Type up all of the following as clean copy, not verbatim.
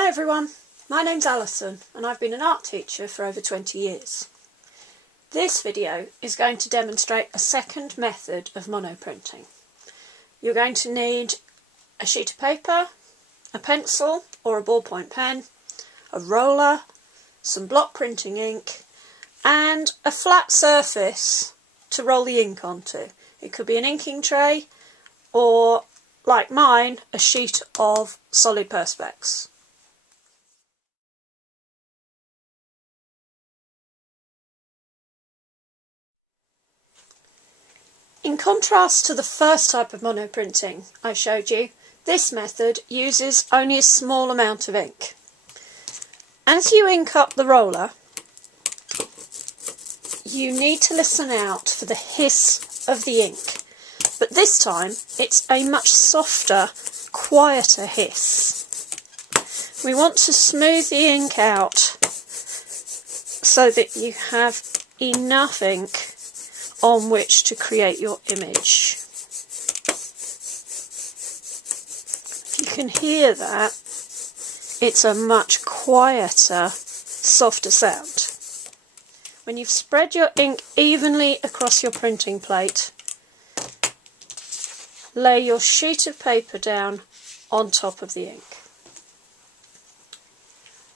Hi everyone, my name's Alison and I've been an art teacher for over 20 years. This video is going to demonstrate a second method of monoprinting. You're going to need a sheet of paper, a pencil or a ballpoint pen, a roller, some block printing ink and a flat surface to roll the ink onto. It could be an inking tray or, like mine, a sheet of solid perspex. In contrast to the first type of monoprinting I showed you, this method uses only a small amount of ink. As you ink up the roller, you need to listen out for the hiss of the ink, but this time it's a much softer, quieter hiss. We want to smooth the ink out so that you have enough ink on which to create your image. If you can hear that, it's a much quieter, softer sound. When you've spread your ink evenly across your printing plate, lay your sheet of paper down on top of the ink.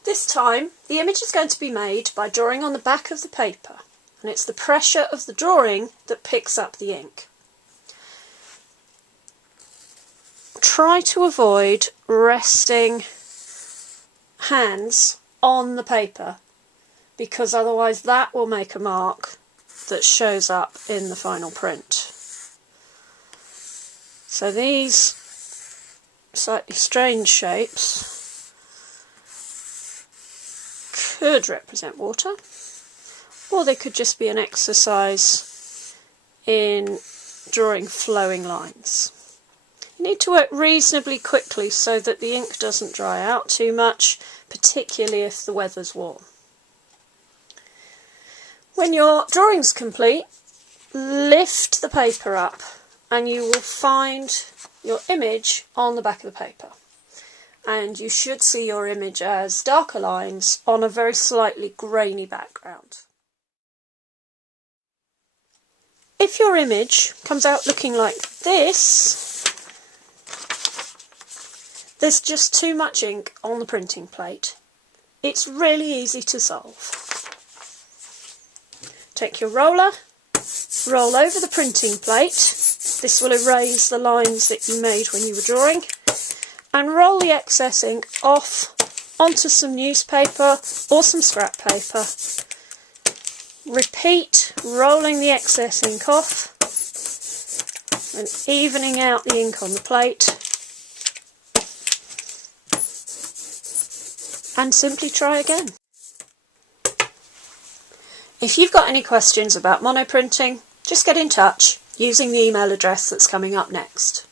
This time, the image is going to be made by drawing on the back of the paper, and it's the pressure of the drawing that picks up the ink. Try to avoid resting hands on the paper, because otherwise that will make a mark that shows up in the final print. So these slightly strange shapes could represent water, or they could just be an exercise in drawing flowing lines. You need to work reasonably quickly so that the ink doesn't dry out too much, particularly if the weather's warm. When your drawing's complete, lift the paper up and you will find your image on the back of the paper. And you should see your image as darker lines on a very slightly grainy background. If your image comes out looking like this, there's just too much ink on the printing plate. It's really easy to solve. Take your roller, roll over the printing plate. This will erase the lines that you made when you were drawing, and roll the excess ink off onto some newspaper or some scrap paper. Repeat rolling the excess ink off and evening out the ink on the plate, and simply try again. If you've got any questions about monoprinting, just get in touch using the email address that's coming up next.